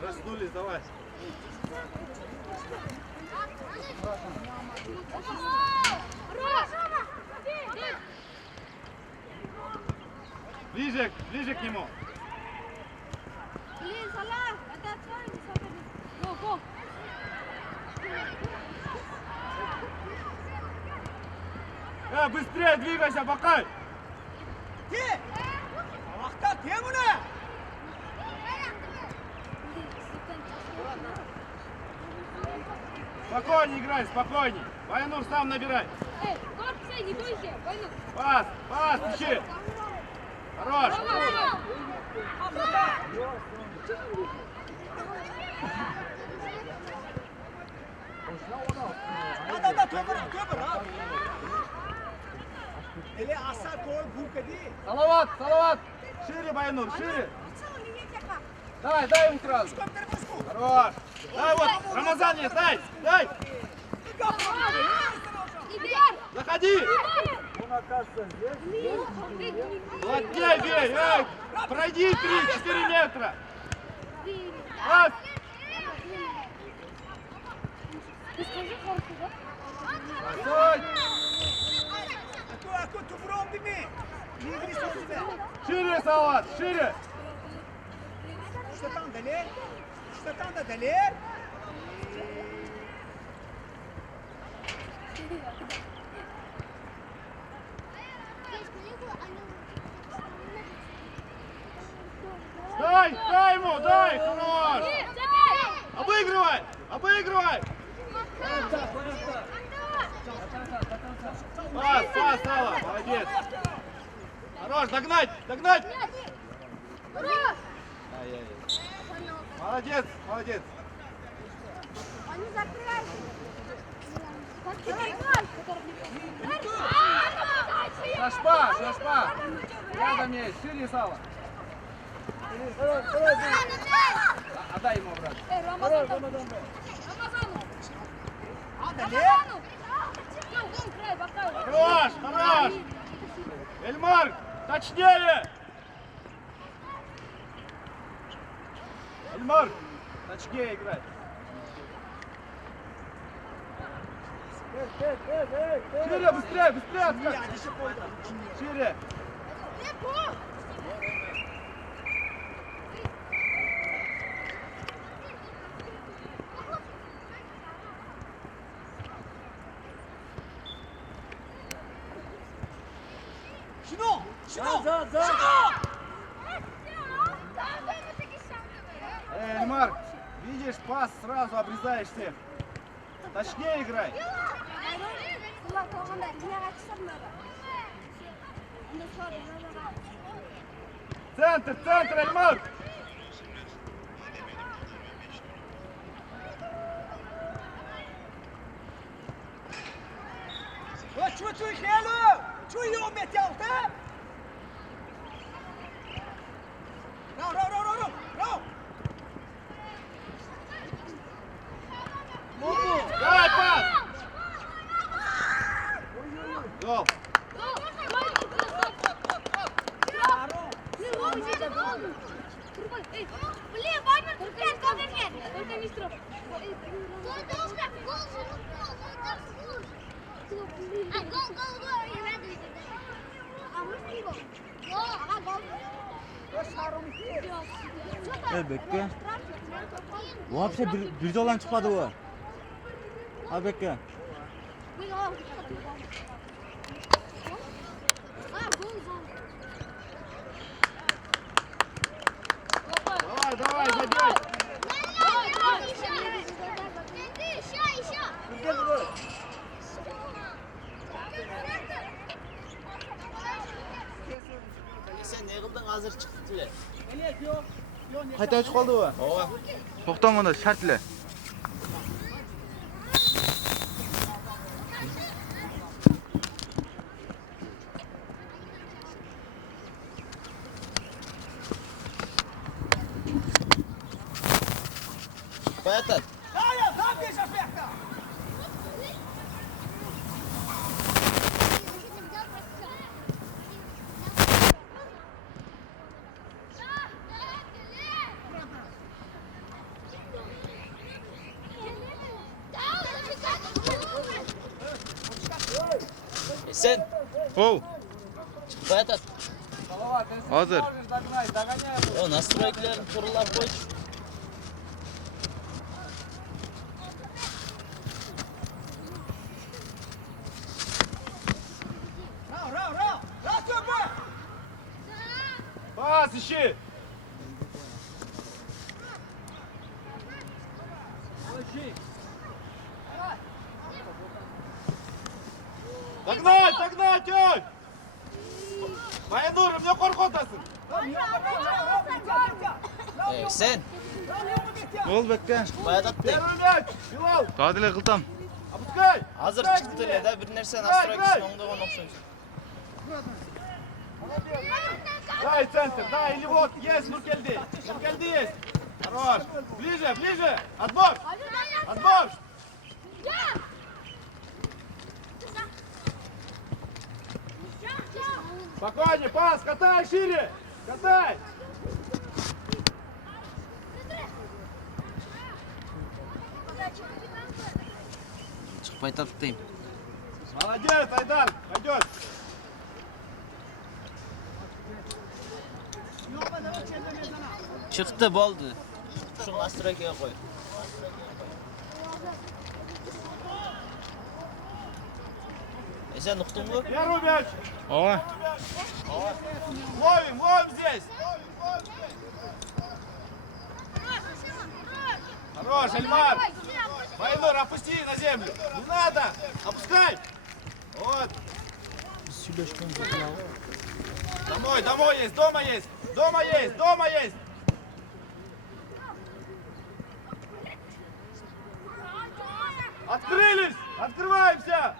Проснулись, давай. Ближе, ближе к нему. Быстрее двигайся, пока! Спокойней играй, спокойней. Байнур сам набирай. Не бойся, Байнур. Пас, пас, ищи. Хорош. Салават, Салават. Шире, Байнур, шире. Дай, дай ему сразу. Хорош. Дай вот, Рамазан есть, дай, дай. Заходи. Плотнее бей, эй. Пройди 3-4 метра. Раз. Стой. Шире, Салават, шире. Что там далее? Дай, дай ему, дай, хорош. Обыгрывай, обыгрывай. Пас, пас, Сала, молодец. Хорош, догнать, догнать. Молодец, молодец. Шашпа, шашпа. Рядом есть, шире, Сала. Отдай ему обратно. Рамазану. Хорош, хорош. Эльмар, точнее. Эльмар, точнее играй. Шире, быстрее, быстрее. Шире. Эльмар, видишь, пас сразу обрезаешь всех. Точнее играй. Центр, центр, Эльмар. شو خياله؟ شو يوم يا تيالتا؟ Давай, пас! Гол! Блин, Ваня, только нет. Только не строп. Bekka. Вообще bir жолдан chiqmadi u. Ha Bekka. Давай, давай, забей! Sen ne kıldın hazır çıktı bile. Qayta chiqib qoldi u. To'xtam unda shartla. Bayatlar. Esen. Оу, Çık bayat. Салават, если Hazır. можешь догнать, догоняй его. O настройкілерін құрылар қойшы. Рау! Тёпа! Пас ищи. Догнать, ой! Майнур, мне коркотасың. Esen. ол бәкке. Bayat at deyim. Первый мяч, Билал, Тадиле қылтам. опускай. Hazır çıktı ile de bir нәрсе настройкісін оңда оң оқшаймыз. Дай центр, дай, или вот, есть, Нуркельди есть. Хорош, ближе, отбор, отбор. Спокойнее, пас, катай шире, катай. Çık bayat at deyim. Молодец, Айдар, пойдет. Çıktı boldu. Şu настройкіге қой. Esen ұқтың ба? Первый мяч. Ой, Ловим здесь. Хорош, Эльмар. Майнур, опусти на землю. Не надо, опускай. Вот. Домой есть, дома есть. Открылись, открываемся.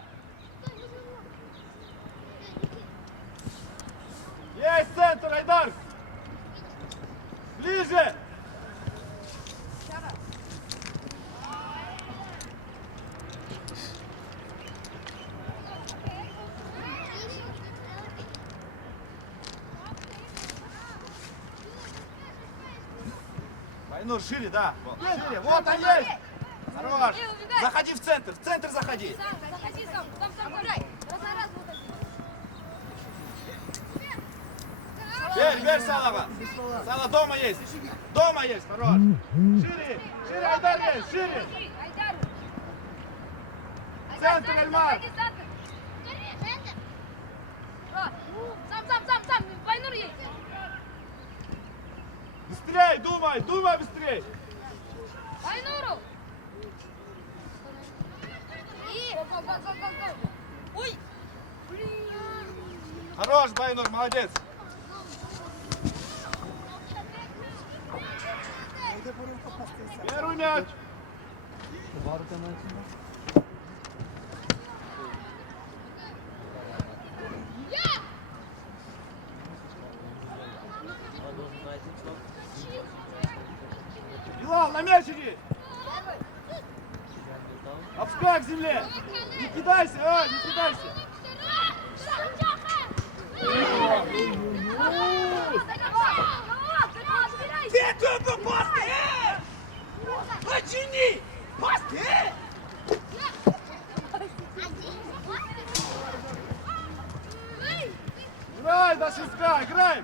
Есть центр, Айдар. Ближе. Майнур, шире, да. Шире, вот он есть. Хорош. Заходи в центр заходи. Заходи сам играй. Раз выходи. Верь, Салава. Сала дома есть, хорош. Шире, Айдар есть, шире. Айдар. Центр, Эльмар. Сам. Байнур есть. Быстрей, думай быстрей. Байнуру. Ой. Хорош, Байнур, молодец. Первый мяч. Билал, на мяч иди. Опускай к земле. Не кидайся, не кидайся. Ты тёпа, пасти! Почини! Пасти! Играй до свистка, играй.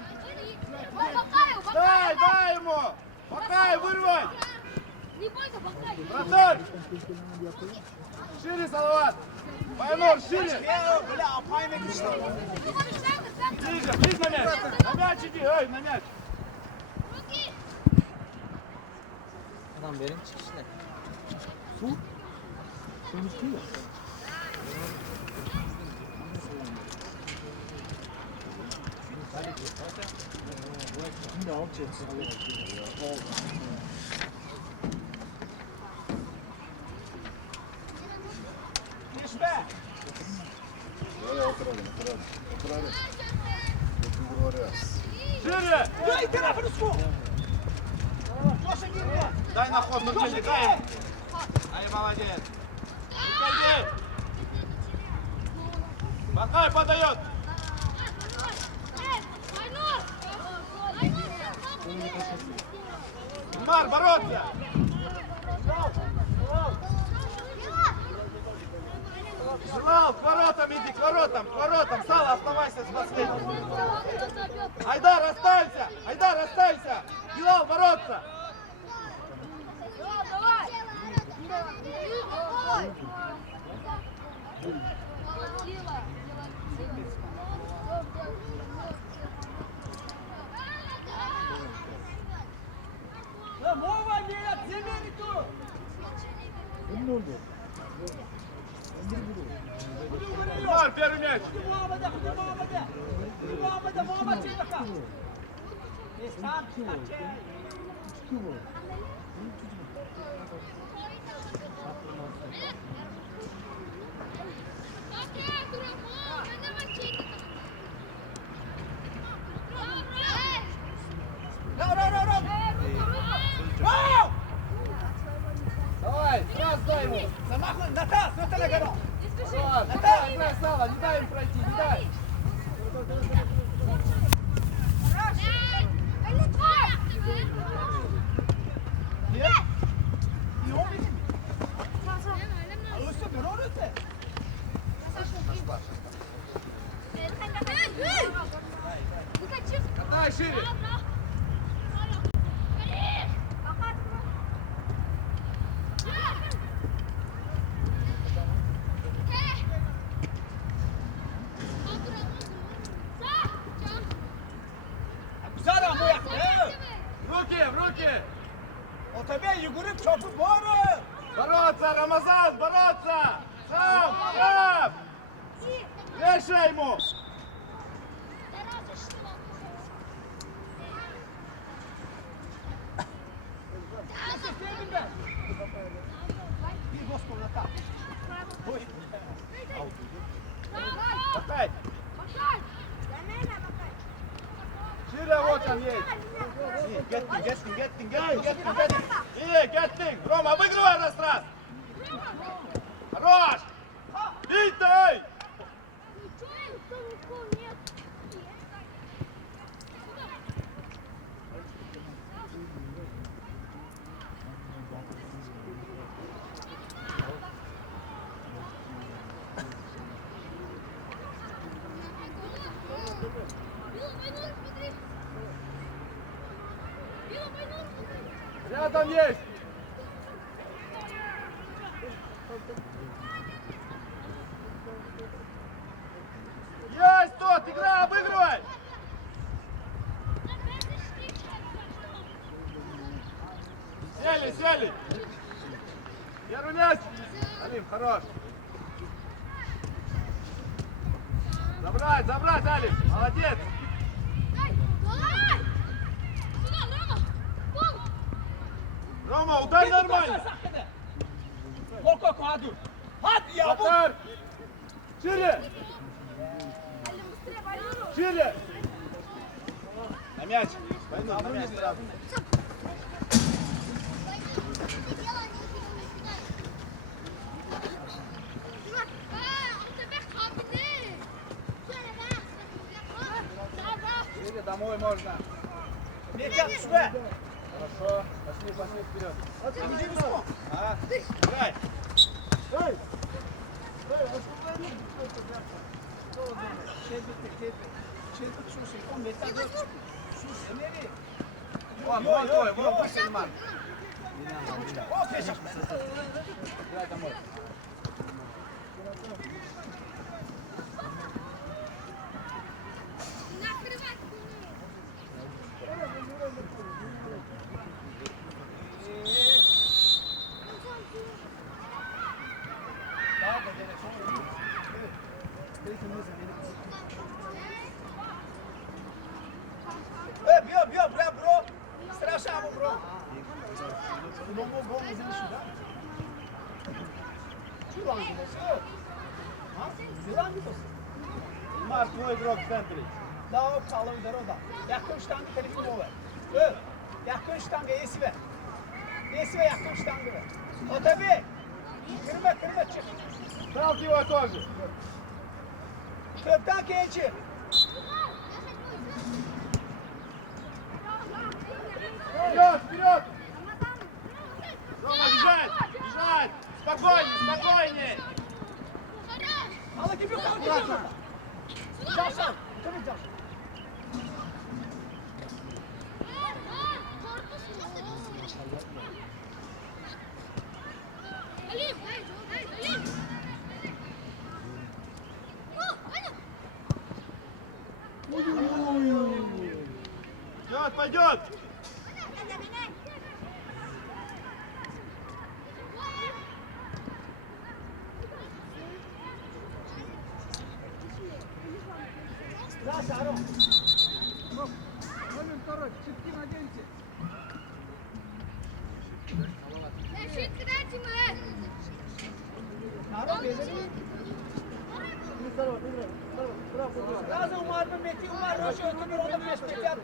Дай ему. Бакай, вырвай. Не бойся, Бакай. Вратарь. Шире, Салават. Байнур, шире. Бля, апайна кишли. Ближе на мяч. На мяч иди, на мяч. Adam verin çıksın. Geçme! Шире. Дай тарafını Коша гирme! Дай на ход, Нуркельди, дай ему. Ай, молодец. Нуркельди. Бакай подает. Мар, бороться. Жила, Сал, к воротам иди, к воротам, Сал, оставайся с последним. Айдар, оставься! Айдар, оставься! Билал, бороться! Мова нет, земли тут! Бар, первый мяч! Давай, раз, дай ему! Замахивай, Натас, ну ты на гору! Вот, играй, Сала, не дай им пройти, не дай! Нет? Не умеете? А вы что, берете? Отдай шире! Güzel ama bu yaptı. В руки! O tabii yuguruk çöpü boru. Бороться, Рамазан, бороться! Сам! Вешай ему! Bir Moskova Natас. Опять! Шире, вот он есть! Геттинг! Рома, обыгрывай раз! Хорош! Бей ты! Рядом есть! Есть тот! Игра, обыгрывай! Сели! Первый мяч! Алим, хорош! Забрать, Алим! Молодец! Рома, ударь нормально! Volkan Kadir. Hadi ya bu. Батар! Шире! Шире! На мяч! Пойду, на мяч сразу. Шире, домой можно. Bekle düşme. Хорошо, пошли вперед. А, играй! Вон твой, вон Сельман. Играй домой. Бьё, бро. Страшно, бро. Гол не сюда. Чего он делает? А? Зелан bir tosun. Марк, твой игрок в центре. Daha o kalın da. Yakın ştangı telefonu over. Öl. Yakın ştangı esi ver. Esi ve yakın ştangı ver. O tabii. Kırma çık. Ставь его тоже. Köpten geçir. Вперед! Рома, бежать! Спокойнее! Hala gibi kal gibi. Caşan. Tabii caşan. Halim. Halim. Пойдет, пойдет. Caş Aron. Aron bezeli. Razı Umar mı Meti Umar Roşu ötümür onu meşbekler.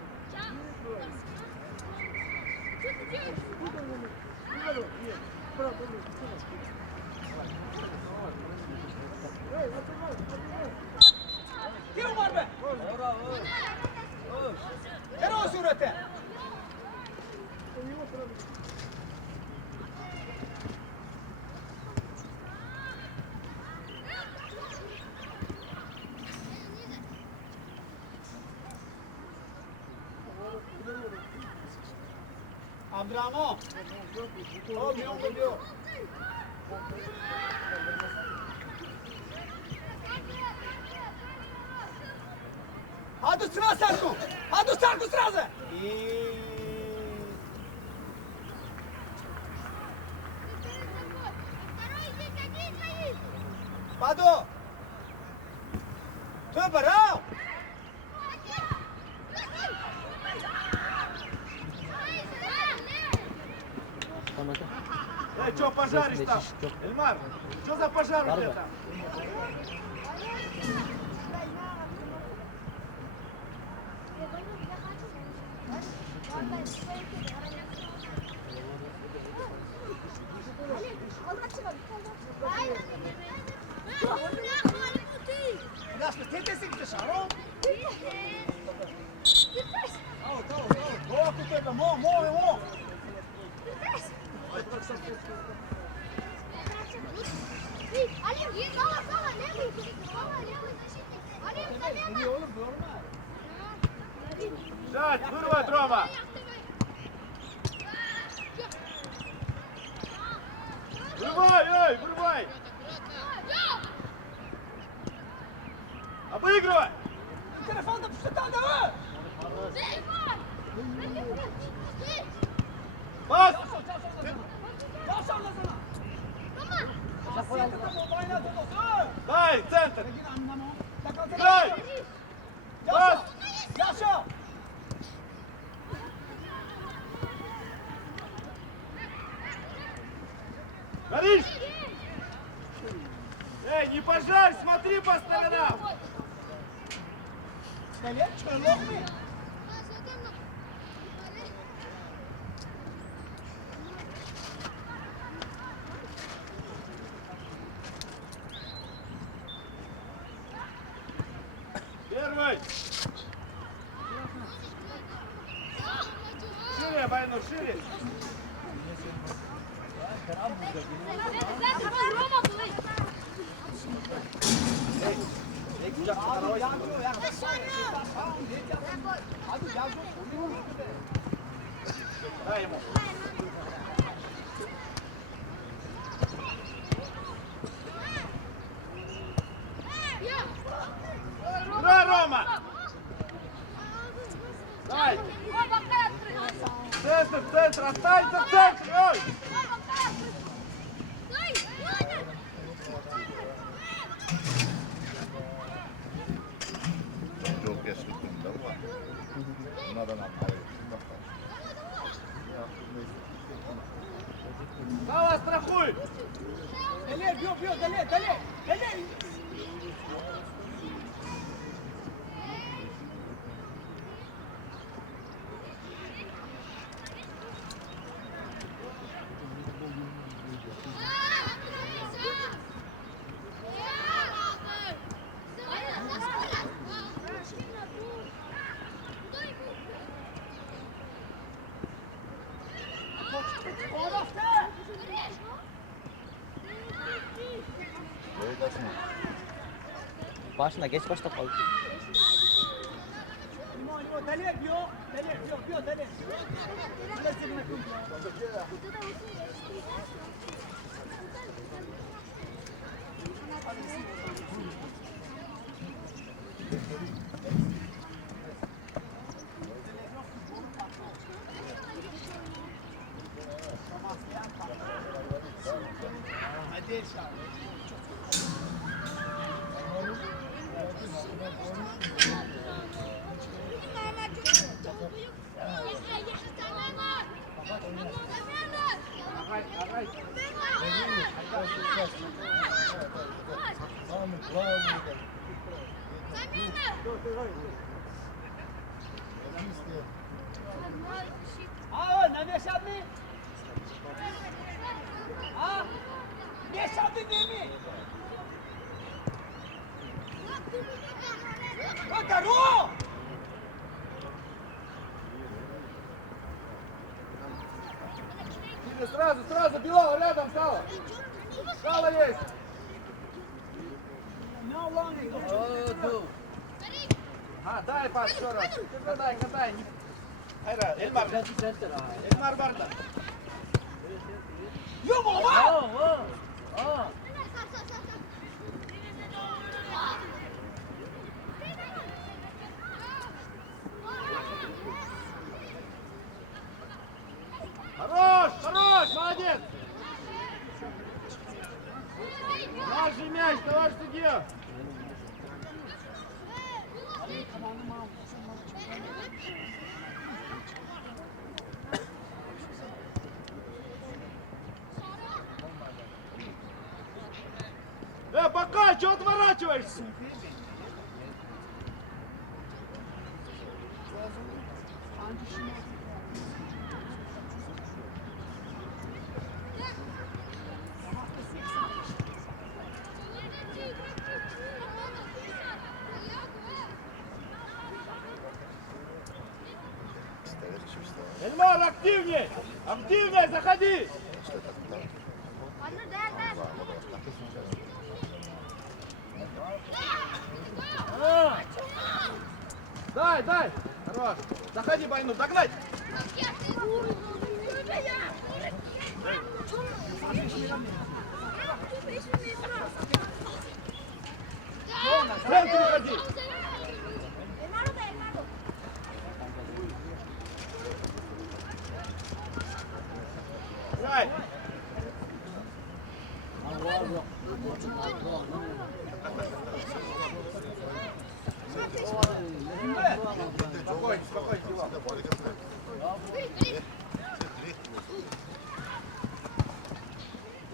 Kim Umar be? Gel o surete. Abdramo. O milyon gidiyor. Hadi sıra Sarku. Hadi Sarku sırası. Pado. Tövbe rav. Что пожаришь там? Эльмар, что за пожар у тебя там? Ясно, tetesi gidiyor Aron. Boa kutebe, mo. Halim, sola, levый. Левый защитник. Halim, Gidiyor oğlum, normal. Жать, вырвать, Рома. Вырывай, эй, вырывай. Обыгрывай. Telefonda püştet aldı mı? Пас. Yavşan da sana. Asiyete de mobayla tutulsun. Дай, центр. Gir anlamı. Дай. Пас. Yaşa. Горишь. Эй, не пожарь, смотри по сторонам. Gel çörlük mü? Первый. Шире, Байнур, шире. Hadi yardım ya. Hadi yardım. Дай ему. Играй, Рома. Дай. Центр, останься в центре. Ой. Çok yaşlıklarında var. Bunlardan anlayın. Сава, страхуй. Далее, бьет, далее. Başına geç başlap kaldı. Limon, Talep yok. Talep. Böyle sırma kum. Hadi inşallah. Aa, ne yaşadın? Aa, ne yaşadın değil mi? Здорово! Дима, сразу, Белова рядом стала. Стала есть. No longer. Дай пас еще раз. Катай. Hayır, Elmar var da. Yok baba! Хорош, молодец. Дальше мяч, товарищ судья. Пока, чего отворачиваешься? Эльмар, активнее! Активнее, заходи! Дай! Хорош! Заходи, Байнур, догнать! Прям переходи! Играй! Спокойно, Дилан.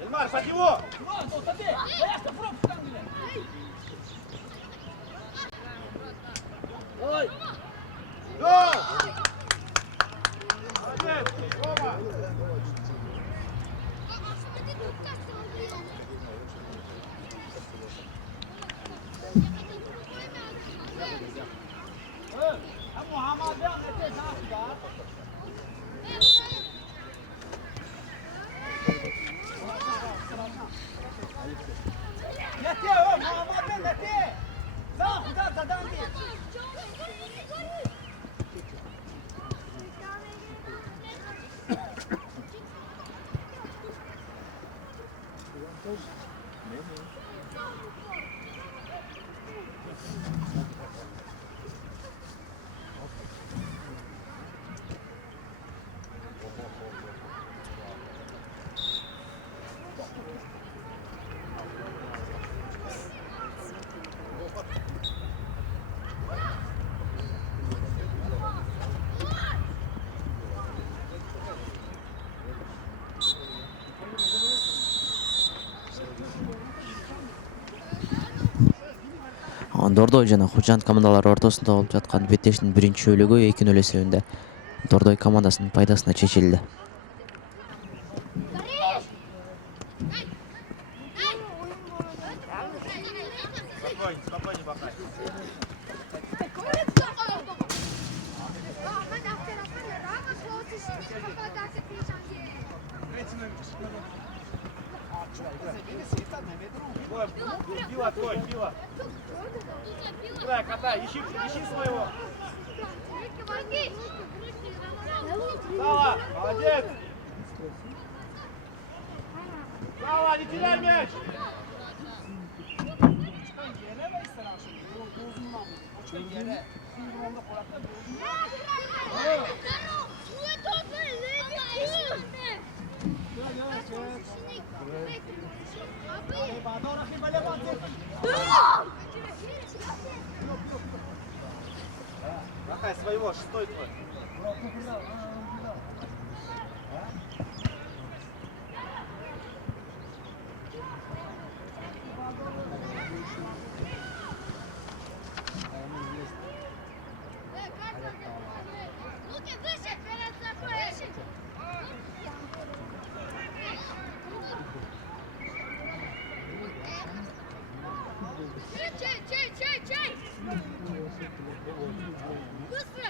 Эльмар, под него! No, tabii. Ayakta bırak kendini. Гол! Молодец, Рома! Muhammad'dan öte zaten. Nete o Muhammed'den nete. Sağ huda zadan değil. Дордой жана Хужант командалары ортосунда болуп жаткан беттештин биринчи бөлүгү 2-0 эсебинде Дордой командасынын пайдасына чечилди. Спокойнее, Бакай. Ой, Пила твой, Пила. Играй, катай, ищи своего. Сава, молодец. Сава, не теряй мяч. Махай своего, шестой твой. Чай! Быстро!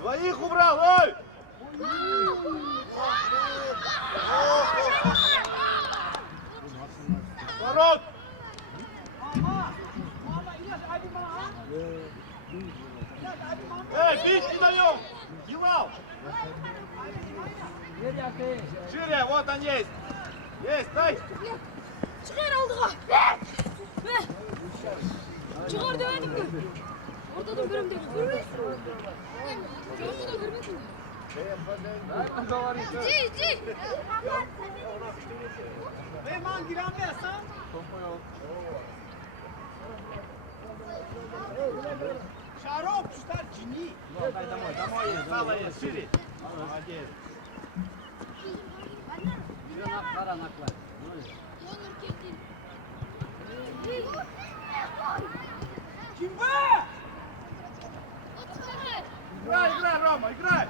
Двоих убрал, ой! Ворот! Бить не даем! Гилал! Шире, вот он есть! Есть, дай! Çıkar aldığa. Çıkar demedim mi? Ortada görüm dedim. Görmüyorsun. Ortada görmedin mi? Ci. Mehman giremezsen. Şarop tutar cini. Дай домой есть, Сава есть, шире! Молодец! Kim be? Играй, Рома, играй!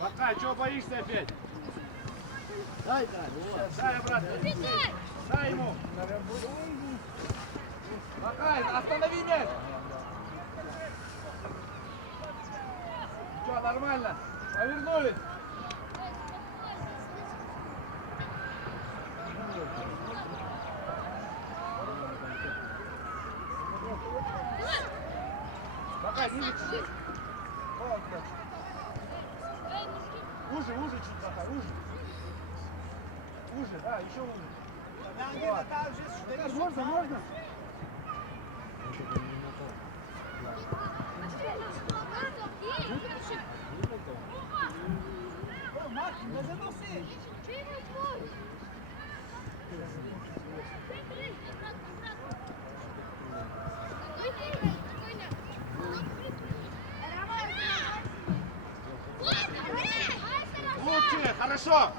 Макай, чего боишься опять? Дай обратно. Дай ему. Макай, останови мяч. Что, нормально? Повернулись. Макай, ниже чуть-чуть. Уже чуть, Макай, уже. Уже, да, еще уже. Ben gene daha önce Можно. Mark, ne zamansı? Лучше, хорошо.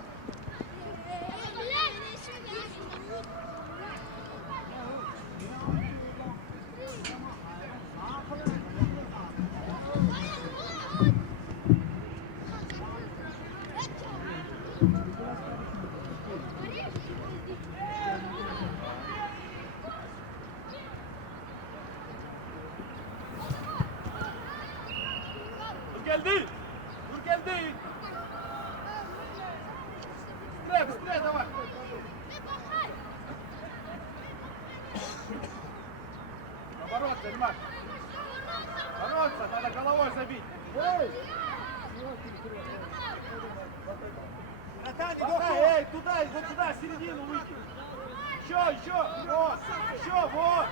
Dur geldi. Быстрее, давай. Бороться, Римаш. Бороться, надо головой забить. Эй, туда, вот сюда, в середину выйти. Еще, вот.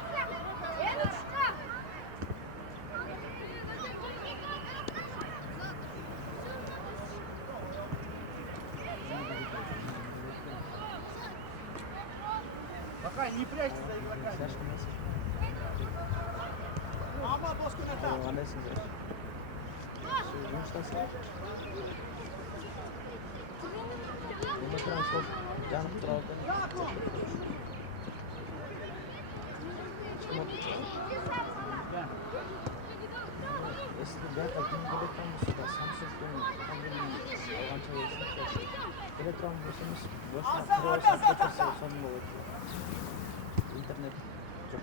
Пока не прячься за игроками. Ama bozkun ata. İnternet çok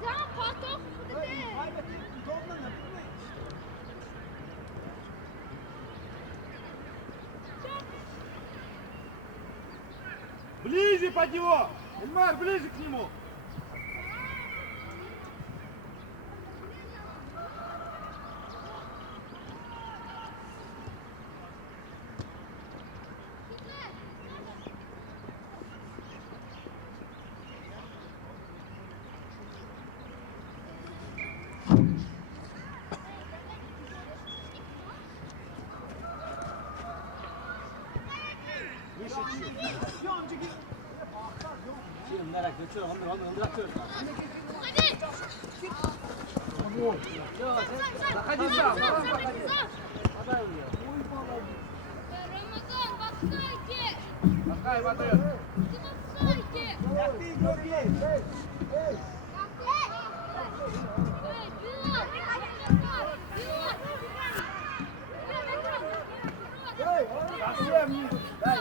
Sen patok mu dedi? Ближе под него! Эльмар, ближе к нему! Выше чуть. Заходи сам, сам заходи. Рамазан, подстойте! Махай в ответ. Подстойте! Совсем не. Дай.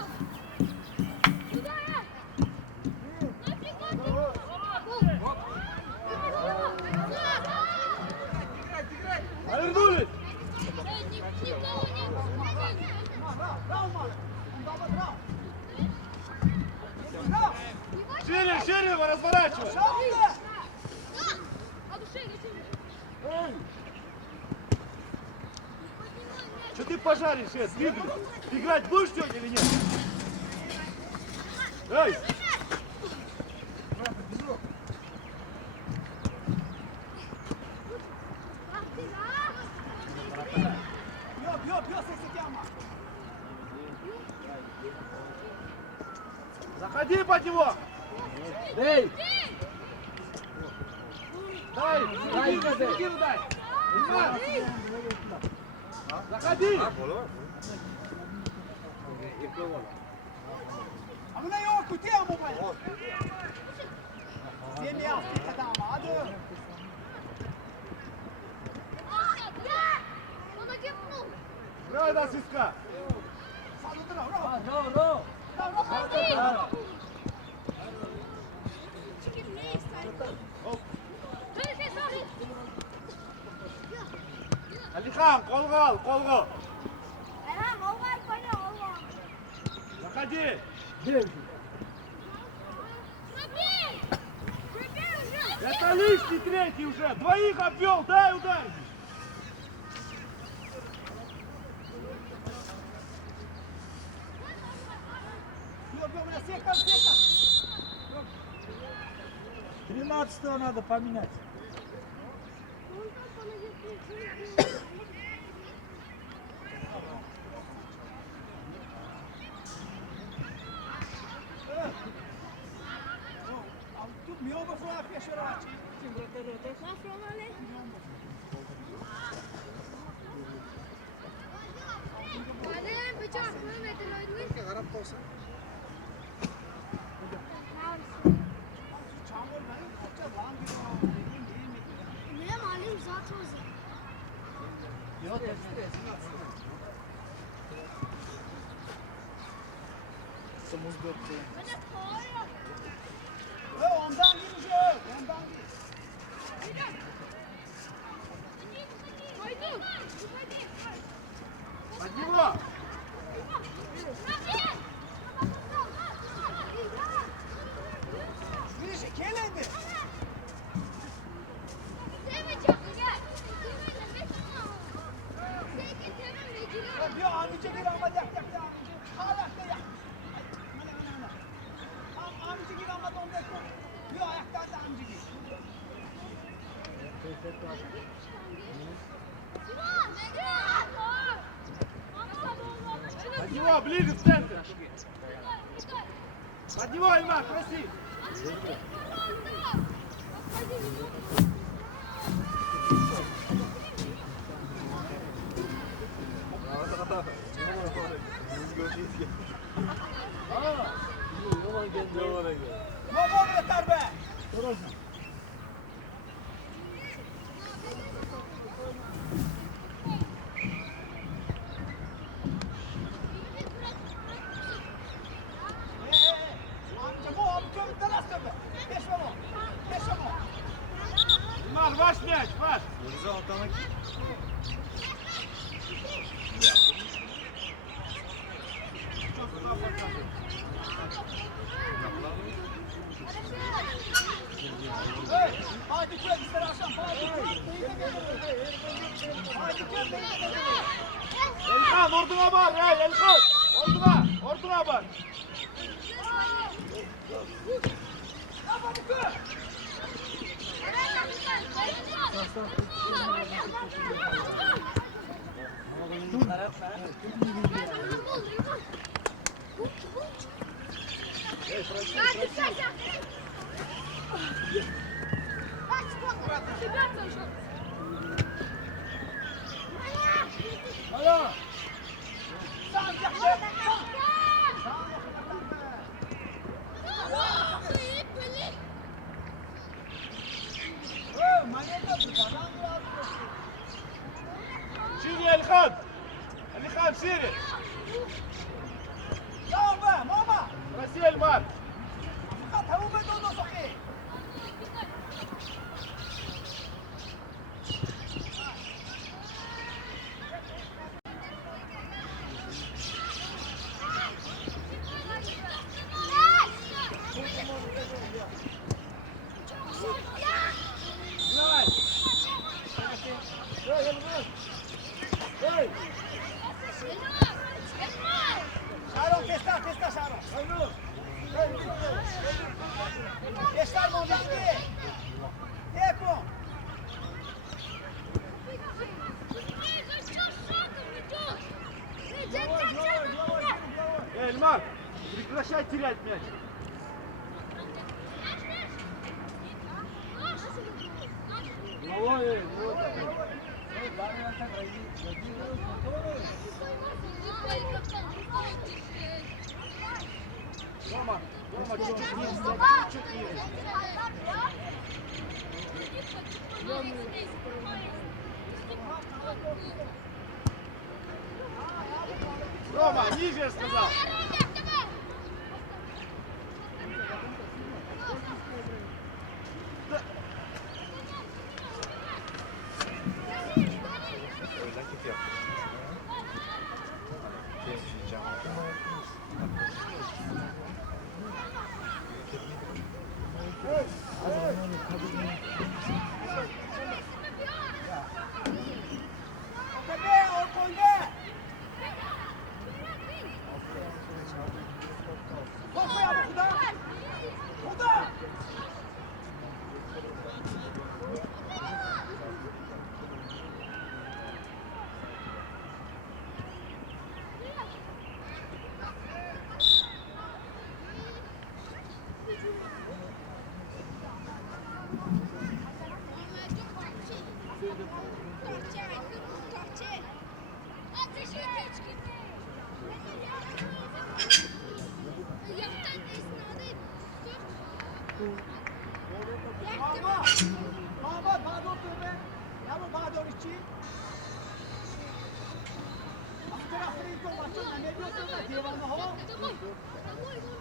Повернулись. Шире, шире, разворачивай. Что ты пожаришь сейчас, двигай? Играть будешь сегодня или нет? Эй! Заходи под него! Эй! Дай! Середину дай! Ильмар! Заходи! Amına yok kutu ama bu. Seni yaptı adam hadi. Играй до свистка! Алихан, қолға ал, қолға! Заходи! Это лишний третий уже! Двоих обвел, дай удар! Yok yok buraya seka seka. 13-го надо поменять. Tutmuyor mu falan peşere aç. Çamur benim kaça lan bir Ne malum zaten o zaman. Yok tespit. Ondan gidecek. Ondan gidecek. Под него! Birisi keledi. Bir amice bir ama yak yak ya amice. Hala da yak. Amice bir ama donda yok. Bir ayaktan da amice bir. Под него, ближе в центр! Под него, Ильмар, проси! Baba yeter be. ваш мяч, ваш. Haydi kök ister akşam. Haydi kök. Elkan orduna var, hey Elkan. Orduna var. شيري يا الخان شيري. Ya mama. Россия المار. Tavuğu ben onu sokayım. Şaron testa Şaron. Testar mı bitti? Eko. Эльмар, прекращай терять мяч. Рома, чуть-чуть ниже, чуть ниже. Рома, ниже я сказал. Tepe orkoyda. Topu yap Kuda. Mama daha doğru be. Ya bu daha doğru içi. Asker Afrika başına ne diyorsun da divanı ho?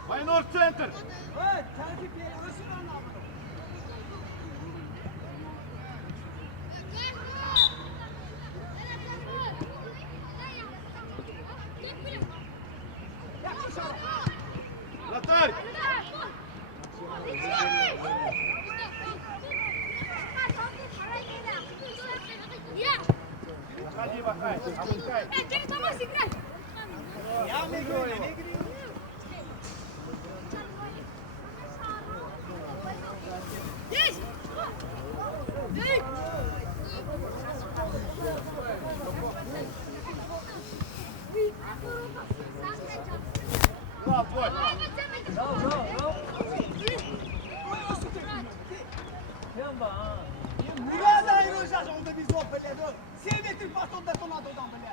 Майнор центр. Evet, tertip yeri orası anlamı. Yaklaşalım. Вратарь. Заходи, махай. Опускай. Ya ne giriyor, ne giriyor? Влад, бой. Biraz ayrılacağız onda biz o böyle. Sevmetin patonda tonadodan böyle.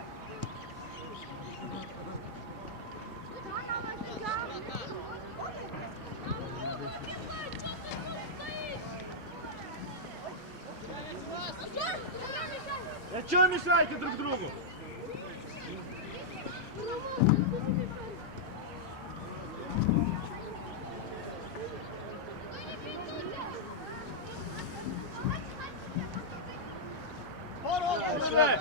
Чего мешаете друг другу? Şöyle.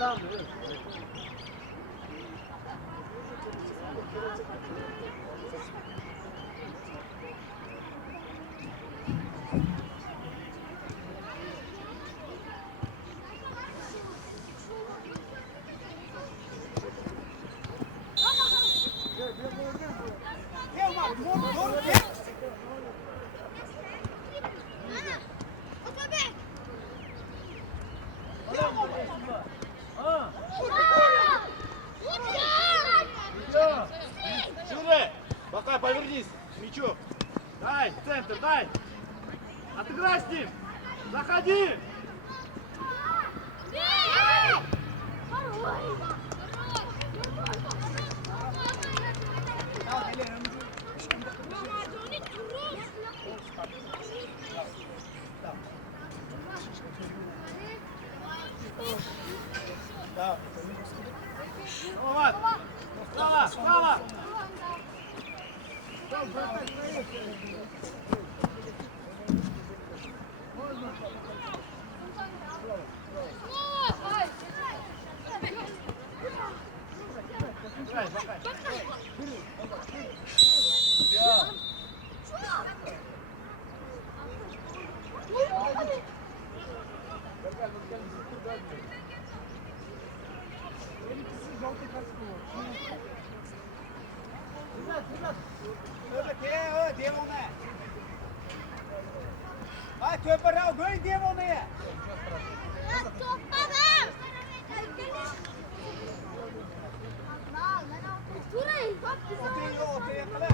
Gel bak, doğru gel. Шире. Пока повернись к мячу. Дай, в центр, дай. Отыграй с ним. Заходи. Вот. Справа, справа. Играй, пока. Devam et. Ay köpürü göy devam et. Oturuyor kıla.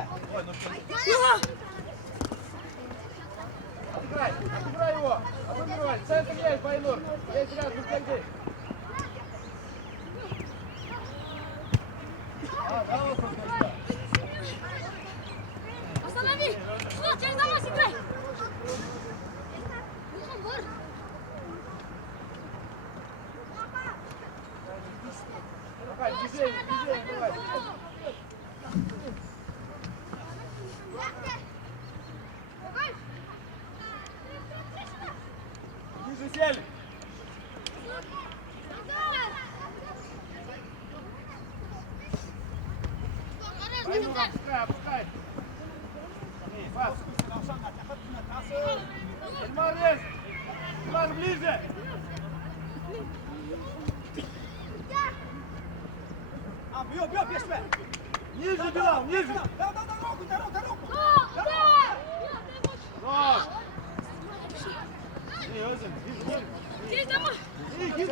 Отыграй, отыграй его. Отыгрывай. Центр есть, Байнур. Есть ряд, выходи. Hasan abi, şuna ceza mı sigray? Vur. Давай, движение, движение, давай. Ниже сели. Байнур, опускай, опускай. Пас. Эльмар, есть. Эльмар, ближе. Yok geçme. Ниже, Билал, ниже. Дорогу. Рос. İyi Özlem, gir. Ceza mı? Gir.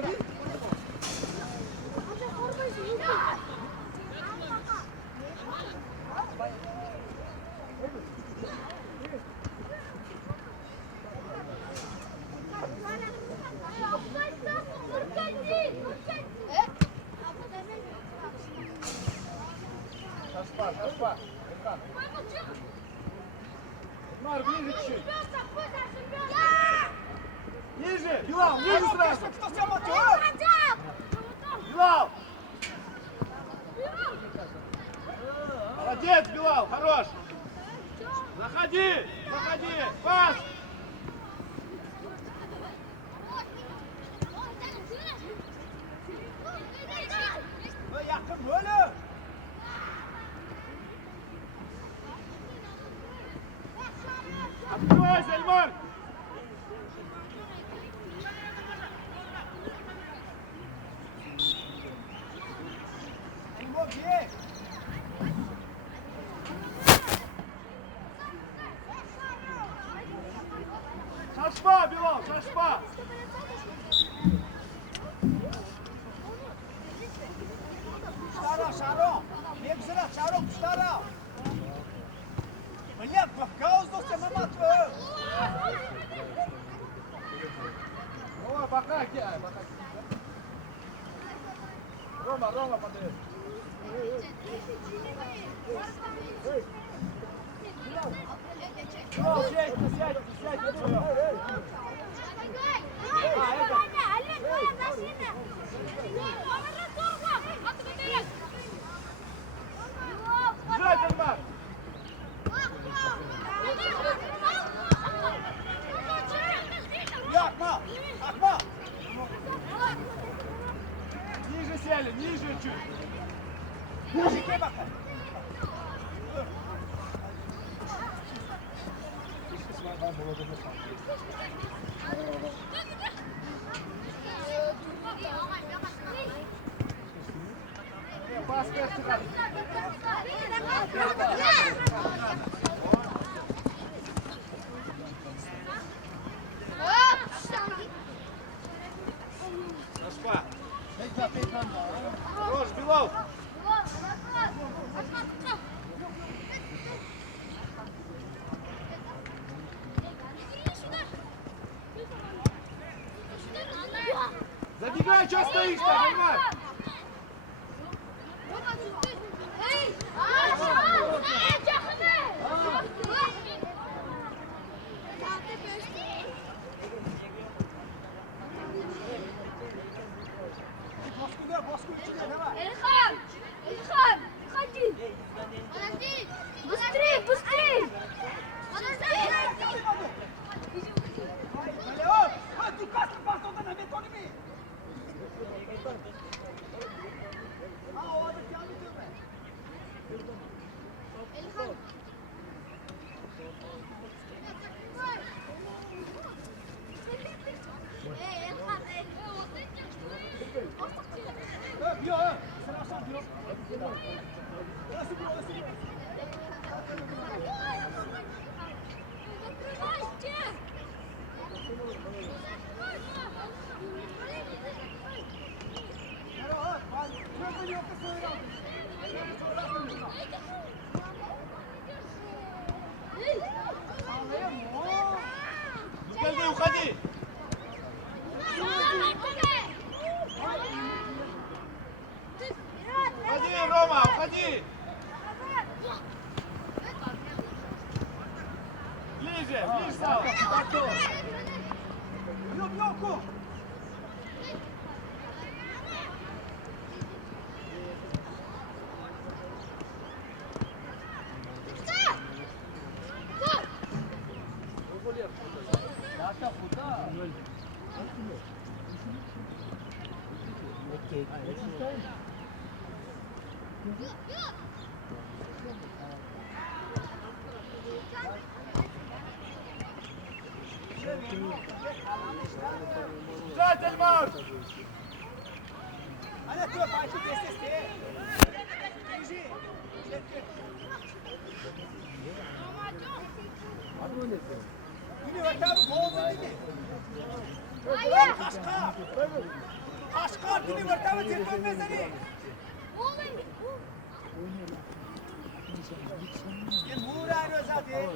Таспа. Эльмар, ближе чуть-чуть. Ниже, Билал, ниже сразу. Кто тебя мотор? Билал. Молодец, Билал, хорош. Заходи. Пас. Yakın böyle. Открывайся, Эльмар. Бобе. Шашпа, Билал, шашпа. Шаром. Не güzel Шаром, Шаром. Блядь, хаос досте маматвы. Рома, пока. Рома, подает. Сядь. Бежать, Эльмар. Yakma. Ниже, ниже чуть. Mujike bakın. Pas ver çıkar. Сашка. Хорош, Белов. Забегай, что стоишь-то, понимаешь? Baskı içinde ne var? Эльхан! Эльхан! Ходи! Подожди! Быстрее, быстрее! Подожди! Leon, tu casca passou da nave Tony B. Ah, o adam geldi diyor ben. Эльхан! Эй, Эльхан, эй! Öp, yok, öp. Sen aşağı diyor. Orası bir, orası bir. Закрывайте! Merhaba, bak. Öp, yok da söyle. Уходи, уходи. Уходи, Рома, уходи. Ближе, ближе стал. Yok, yok, yok. Сзади, Эльмар. Hadi dur, takip et sesleri. Reji. Yine bakalım gol değil mi? Kaşkar. Kaşkar yine bakalım tekrar mesele. Kim uğrayıyor zaten?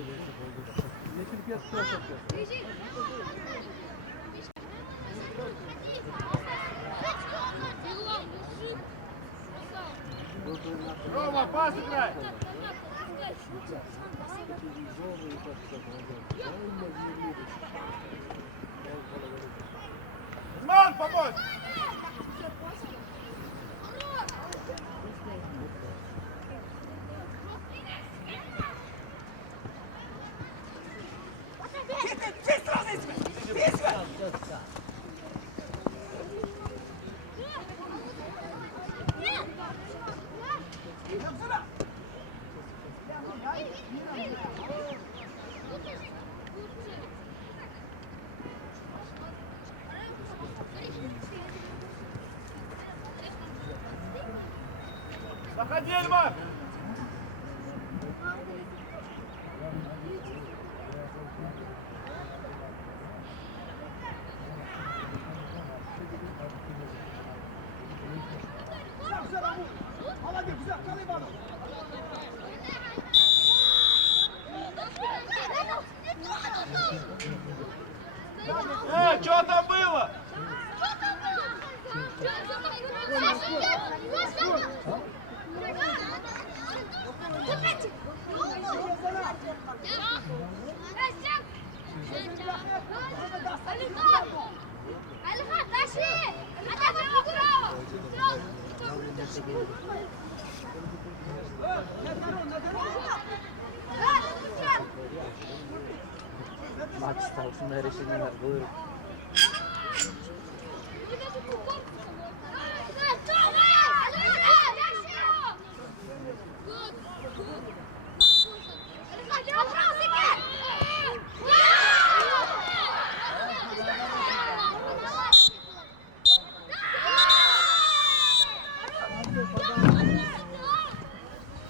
Рома, пас играй. Эльмар, помочь. Kes sırası ismi. İsmi. Yapsana. Заходи, Эльмар. Güzel güzel abi. Al hadi güzel kalayım abi. Что там было? Эльхан, тащи! Отойди вправо! Maç sağ olsunlar, eşitler. Buyurun.